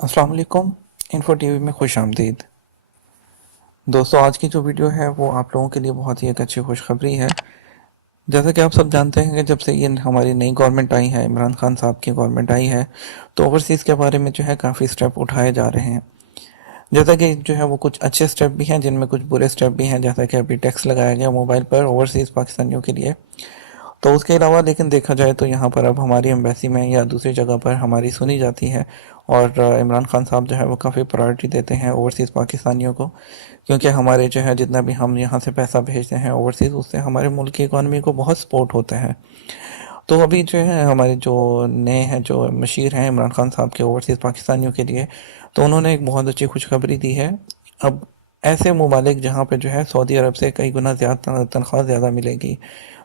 अस्सलाम वालेकुम। Info TV में खुश आमदीद। दोस्तों, आज की जो वीडियो है वो आप लोगों के लिए बहुत ही एक अच्छी खुशखबरी है। जैसा कि आप सब जानते हैं कि जब से ये हमारी नई गवर्नमेंट आई है, इमरान खान साहब की गवर्नमेंट आई है, तो ओवरसीज़ के बारे में जो है काफ़ी स्टेप उठाए जा रहे हैं। जैसा कि जो है वो कुछ अच्छे स्टेप भी हैं, जिनमें कुछ बुरे स्टेप भी हैं। जैसा कि अभी टैक्स लगाया गया मोबाइल पर ओवरसीज़ पाकिस्तानियों के लिए। तो उसके अलावा लेकिन देखा जाए तो यहाँ पर अब हमारी एम्बेसी में या दूसरी जगह पर हमारी सुनी जाती है। और इमरान खान साहब जो है वो काफ़ी प्रायोरिटी देते हैं ओवरसीज़ पाकिस्तानियों को, क्योंकि हमारे जो है जितना भी हम यहाँ से पैसा भेजते हैं ओवरसीज़, उससे हमारे मुल्क की इकॉनमी को बहुत सपोर्ट होता है। तो अभी जो है हमारे जो नए हैं, जो मशीर हैं इमरान खान साहब के ओवरसीज़ पाकिस्तानियों के लिए, तो उन्होंने एक बहुत अच्छी खुशखबरी दी है। अब ऐसे ममालिक जहाँ पे जो है सऊदी अरब से कई गुना ज़्यादा तनख्वाह ज़्यादा मिलेगी,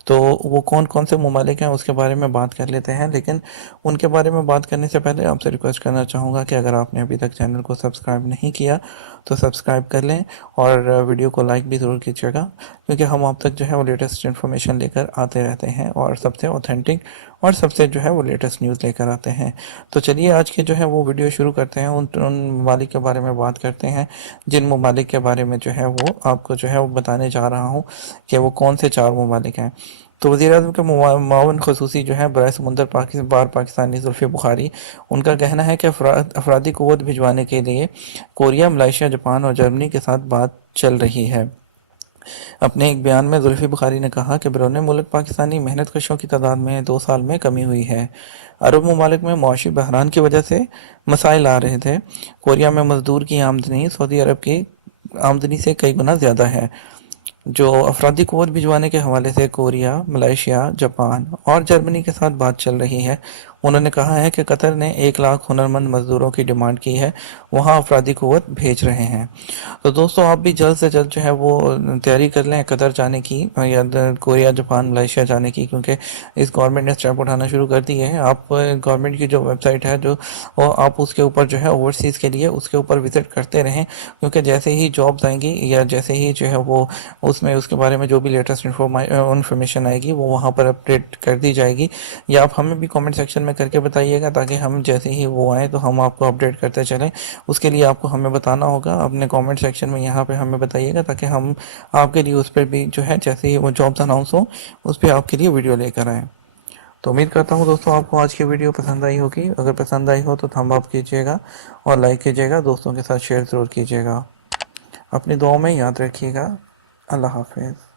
तो वो कौन कौन से ममालिक हैं उसके बारे में बात कर लेते हैं। लेकिन उनके बारे में बात करने से पहले आपसे रिक्वेस्ट करना चाहूँगा कि अगर आपने अभी तक चैनल को सब्सक्राइब नहीं किया तो सब्सक्राइब कर लें, और वीडियो को लाइक भी ज़रूर कीजिएगा, क्योंकि हम आप तक जो है वो लेटेस्ट इन्फॉर्मेशन लेकर आते रहते हैं और सबसे ऑथेंटिक और सबसे जो है वो लेटेस्ट न्यूज़ लेकर आते हैं। तो चलिए आज के जो है वो वीडियो शुरू करते हैं। उन ममालिक के बारे में बात करते हैं जिन ममालिक के बारे में जो है वो आपको जो है वो बताने जा रहा हूँ कि वो कौन से 4 ममालिक हैं। तो वज़ीर-ए-आज़म के मुआविन ख़ुसूसी जो है बरे समुंदर पाकिस्तानी ज़ुल्फ़ी बुखारी, उनका कहना है कि अफरादी क़ुव्वत भिजवाने के लिए कोरिया, मलेशिया, जापान और जर्मनी के साथ बात चल रही है। अपने एक बयान में ज़ुल्फ़ी बुखारी ने कहा कि बैरून मुल्क पाकिस्तानी मेहनत कशों की तादाद में 2 साल में कमी हुई है। अरब ममालिक में मुआशी बहरान की वजह से मसाइल आ रहे थे। कोरिया में मज़दूर की आमदनी सऊदी अरब की आमदनी से कई गुना ज़्यादा है। जो अफरादी क़ुव्वत भिजवाने के हवाले से कोरिया, मलेशिया, जापान और जर्मनी के साथ बात चल रही है। उन्होंने कहा है कि कतर ने 1 लाख हुनरमंद मज़दूरों की डिमांड की है, वहाँ अफरादी क़ुव्वत भेज रहे हैं। तो दोस्तों, आप भी जल्द से जल्द जो है वो तैयारी कर लें कतर जाने की, या कोरिया, जापान, मलेशिया जाने की, क्योंकि इस गवर्नमेंट ने स्टेप उठाना शुरू कर दिए हैं। आप गवर्नमेंट की जो वेबसाइट है, जो वो आप उसके ऊपर जो है ओवरसीज़ के लिए उसके ऊपर विज़िट करते रहें, क्योंकि जैसे ही जॉब्स आएंगी या जैसे ही जो है वो उसमें उसके बारे में जो भी लेटेस्ट इन्फॉर्मेशन आएगी वो वहाँ पर अपडेट कर दी जाएगी। या आप हमें भी कमेंट सेक्शन में करके बताइएगा, ताकि हम जैसे ही वो आए तो हम आपको अपडेट करते चलें। उसके लिए आपको हमें बताना होगा, अपने कमेंट सेक्शन में यहाँ पे हमें बताइएगा, ताकि हम आपके लिए उस पर भी जो है जैसे ही वो जॉब्स अनाउंस हो उस पर आपके लिए वीडियो लेकर आएँ। तो उम्मीद करता हूँ दोस्तों आपको आज की वीडियो पसंद आई होगी। अगर पसंद आई हो तो थंब अप कीजिएगा और लाइक कीजिएगा, दोस्तों के साथ शेयर ज़रूर कीजिएगा। अपनी दुआओं में याद रखिएगा। अल्लाह हाफिज़।